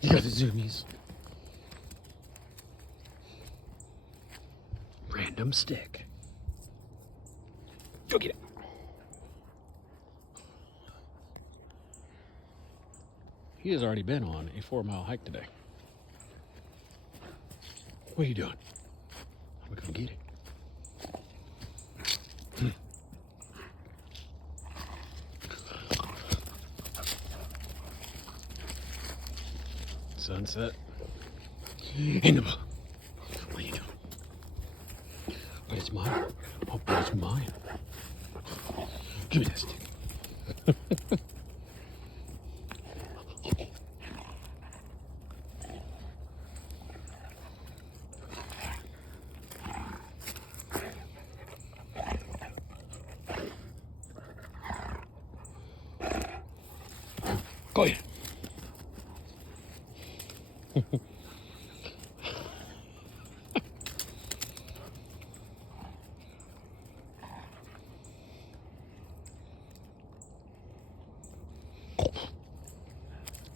You got the zoomies. Random stick. Go get it. He has already been on a 4-mile hike today. What are you doing? I'm gonna get it. Sunset. In the book. What are you doing? But it's mine. Oh, but it's mine. Give me that stick. Go ahead.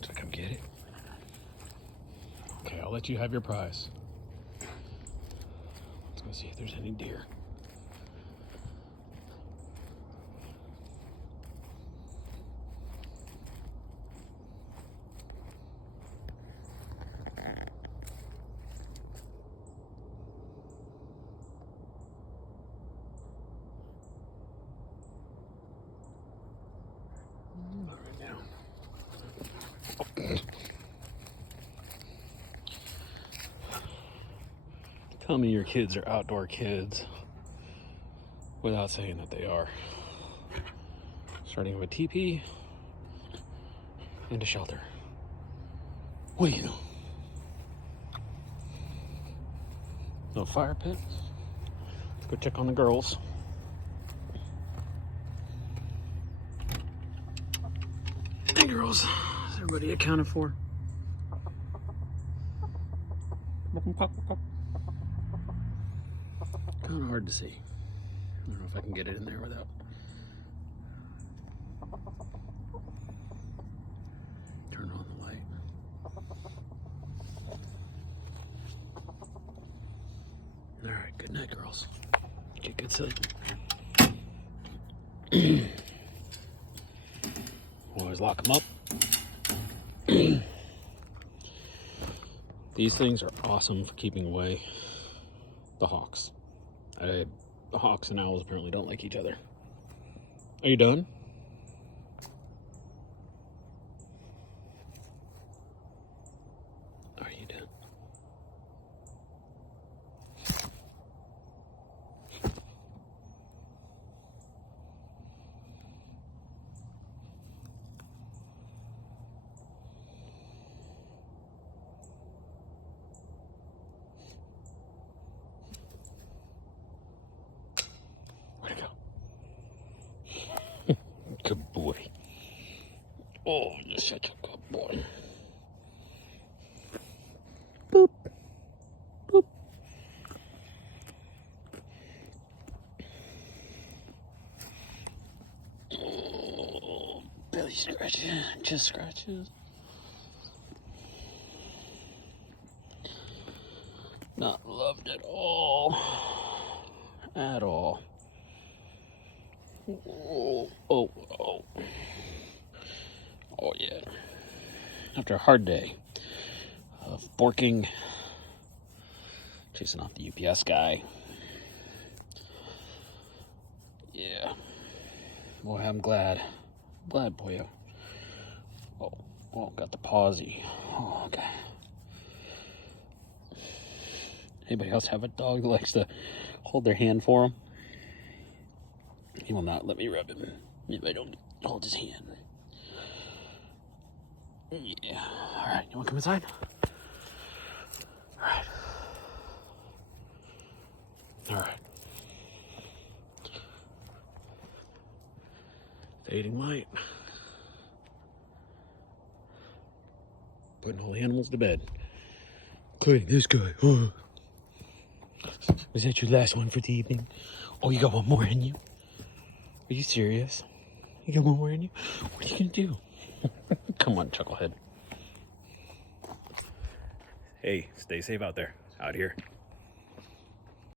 So come get it. Okay, I'll let you have your prize. Let's go see if there's any deer. Not right now. Tell me your kids are outdoor kids without saying that they are. Starting with teepee and a shelter. What do you know? No fire pit. Let's go check on the girls. Hey girls, is everybody accounted for? Kind of hard to see. I don't know if I can get it in there without. Turn on the light. All right, good night, girls. Get good sleep. Always lock them up. These things are awesome for keeping away the hawks. The hawks and owls apparently don't like each other. Are you done? Are you done? Where'd it go? Good boy. Oh, you're such a good boy. Boop. Boop. Oh, belly scratches, chest scratches. Not loved at all. At all. Oh, oh, oh. Oh, yeah. After a hard day of borking, chasing off the UPS guy. Yeah. Boy, I'm glad. Glad, boy. Oh, got the pausey. Oh, okay. Anybody else have a dog that likes to hold their hand for him? He will not let me rub him if I don't hold his hand. Yeah. All right. You want to come inside? All right. All right. Fading light. Putting all the animals to bed. Including this guy. Oh. Was that your last one for the evening? Oh, you got one more in you? Are you serious? You got one more in you? What are you gonna do? Come on, Chucklehead. Hey, stay safe out there, out here.